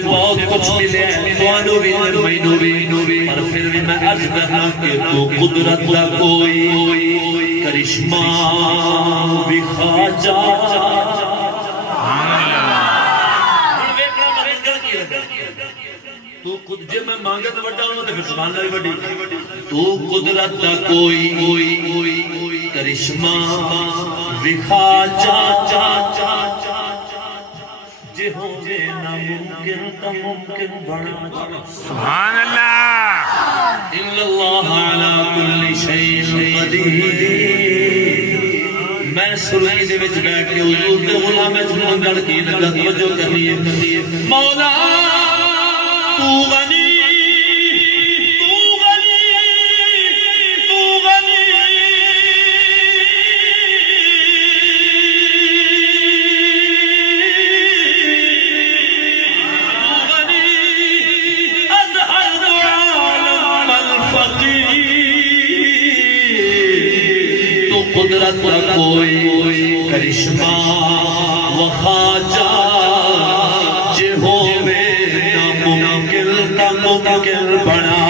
بہت کچھ ملے توانو بھی مینو بھی اور پھر بھی میں عرض کرنا کہ تو قدرت دا کوئی کرشمہ بھی خواجہ تو خود جے میں مانگت بڑھا ہوں تو پھر سبحان اللہ بڑھی تو قدرت دا کوئی کرشمہ بھی خواجہ جے ہوں گے ناممکن تا ممکن بنا سبحان اللہ ان اللہ علی کل شیء قدیر میں سرحی دے وچ بیٹھ کے حضور دے غلام وچ منگل کی لگا توجہ کرنی ہے مولا تو غنی قدرت کا کوئی کرشمہ و خواجہ جے ہووے ناممکن تا ممکن بنا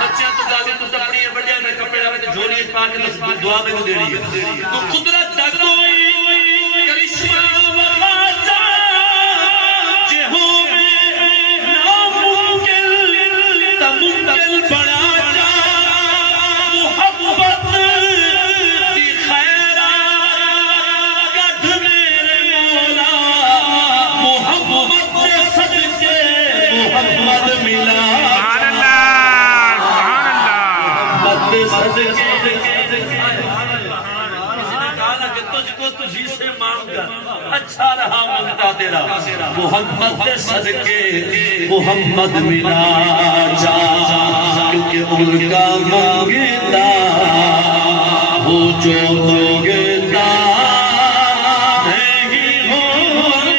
بچہ تو گالی تو تپنی ہے بڑھیا میں کپڑے لاوے تو جھولی پاک دعا میں کو دے رہی ہے تو قدرت کا کوئی کرشمہ و خواجہ جے ہووے ناممکن تا ممکن بنا اچھا رہا منگتا تیرا محمد صدقے محمد ملا جا کیونکہ ان کا مانگتا ہو جو مانگتا نہیں ہونے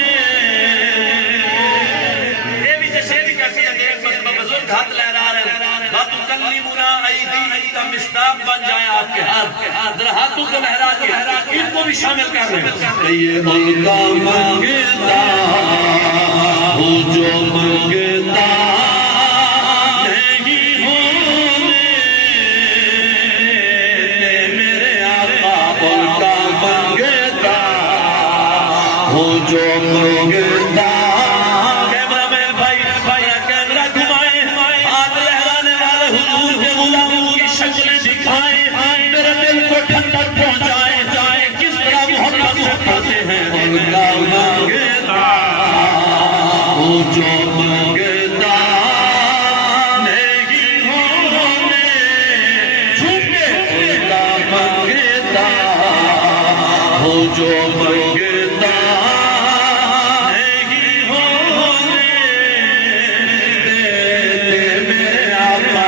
یہ بھی جیسے بھی کہتے ہیں ایک بزرگ ہاتھ لہرا رہے ہیں باتو کلیمنا ایدی کا مصداق بن جائے آپ کے ہاتھ ذرا ہاتھوں کو لہرا کے ان کو بھی شامل کر رہے ہیں یہ ان کا مانگتا ہو جو مانگتا نہیں ہونے میرے آقا ان کا مانگتا ہو جو مانگتا کیمرہ میں بھائی کیمرہ گھمائے ہاتھ لہرانے والے حضور کے غلاموں کی شکلیں دکھائیں میرے دل کو ٹھنڈک پہنچائے کس طرح محبت سے پاتے ہیں ان کا مانگتا ہو جو مانگتا نہیں ہونے جھوٹے ان کا مانگتا ہو جو مانگتا نہیں ہونے دیتے میرے آقا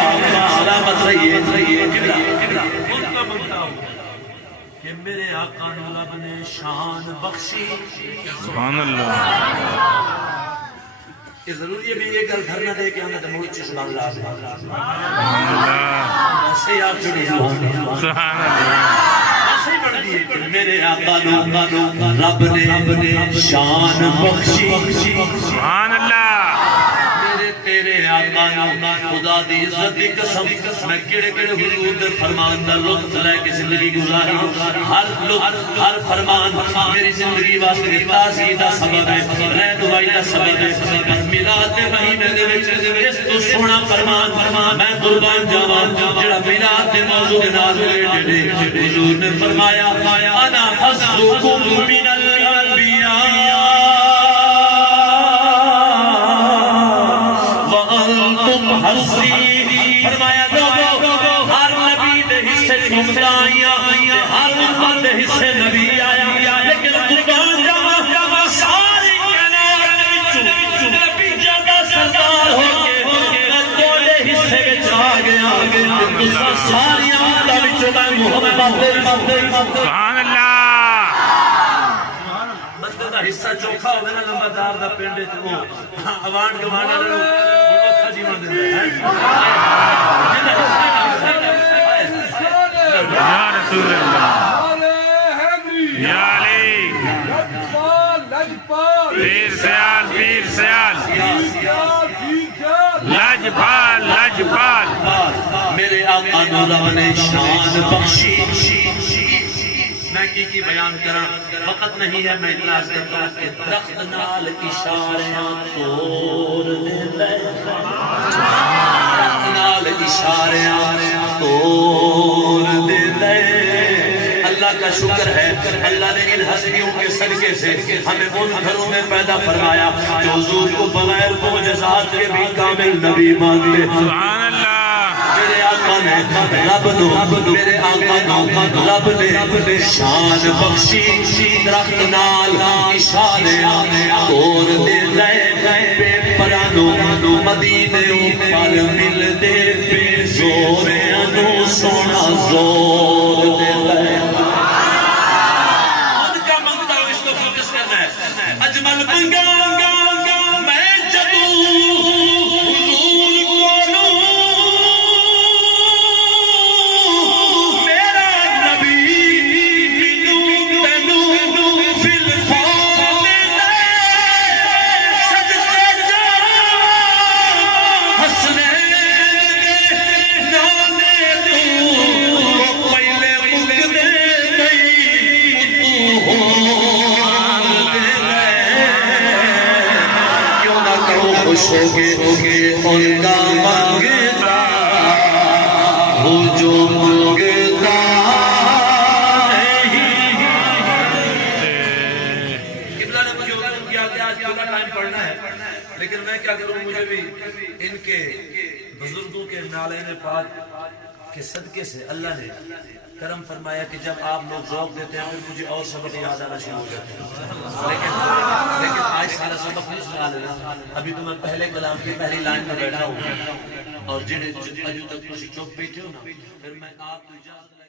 سلامت رہیے کہ میرے آقا رب نے شان بخشی سبحان اللہ یہ ضروری ہے بھی یہ گل گھر نہ دے کے ہمیں تو موچی سبحان اللہ ایسے ہی آپ جڑی سبحان اللہ ایسے ہی بڑھ دیئے کہ میرے آقا رب نے شان بخشی سبحان اللہ تیرے آقا خدا دی عزت دی قسم میں کڑے حضور دے فرمان دا لطف لے کے زندگی گزاری ہر فرمان میری زندگی واسطے تازی دا سبب ہے رہنمائی دا سبب ہے میلاد دے مہینے دے وچ اس تو سونا فرمان میں قربان جاواں جڑا میلاد دے موضوع دے نال ریلیٹڈ ہے حضور نے فرمایا انا فضلکم من الانبیاء فرمایا لوگو ہر نبی دے حصے جملہ آیا ہر امت دے حصے نبی آیا لیکن قربان جاوا ساری کائنات وچوں نبی جادا سردار ہو کے توڑے حصے وچ آ گیا ساری امت وچوں میں محمد سبحان اللہ بندے دا حصہ چوکھا ہوے نا لمبادار دا پنڈ وچ وہ اوان گوان والے یا رسول اللہ یا علی پیر سیال لاجپال میرے آقا نولا نے شان بخشی میں کی بیان کرا وقت نہیں ہے میں اتنا عرض کرتا ہوں کہ درخت نال اشاریاں توڑ دے درخت نال اشاریاں توڑ دے اللہ کا شکر ہے اللہ نے ان ہستیوں کے صدقے سے ہمیں ان گھروں میں پیدا فرمایا جو حضور کو بغیر معجزات کے بھی کامل نبی مانتے سبحان اللہ میرے آقا نے رب میرے آقا رب نے شان بخشی درخت نال اشاریاں توڑ دے بے پرانو مدینے پر مل دے بے زوریاں سونا زور دے اجمل منگا میں جدوں حضور کولوں میرا نبی تینوں فی الفال دے صدقے جا حسنے نانے تو پہلے مکدے نہیں تو خوش ہوگے ان کا منگتا ہو جو منگتا قبلہ نے مجھے حکم کیا کہ آج پورا ٹائم پڑھنا ہے لیکن میں کیا کروں مجھے بھی ان کے بزرگوں کے نالین پاک کے صدقے سے اللہ نے کرم فرمایا کہ جب آپ لوگ ذوق دیتے ہیں پھر مجھے اور سبق یاد آنا شروع ہو جاتے ہیں لیکن آج سارا سبق نہیں سنا لینا ابھی تو میں پہلے کلام کی پہلی لائن میں بیٹھا ہوں اور جنہیں ابھی تک کچھ چوک بیٹھے ہو نا پھر میں آپ کو اجازت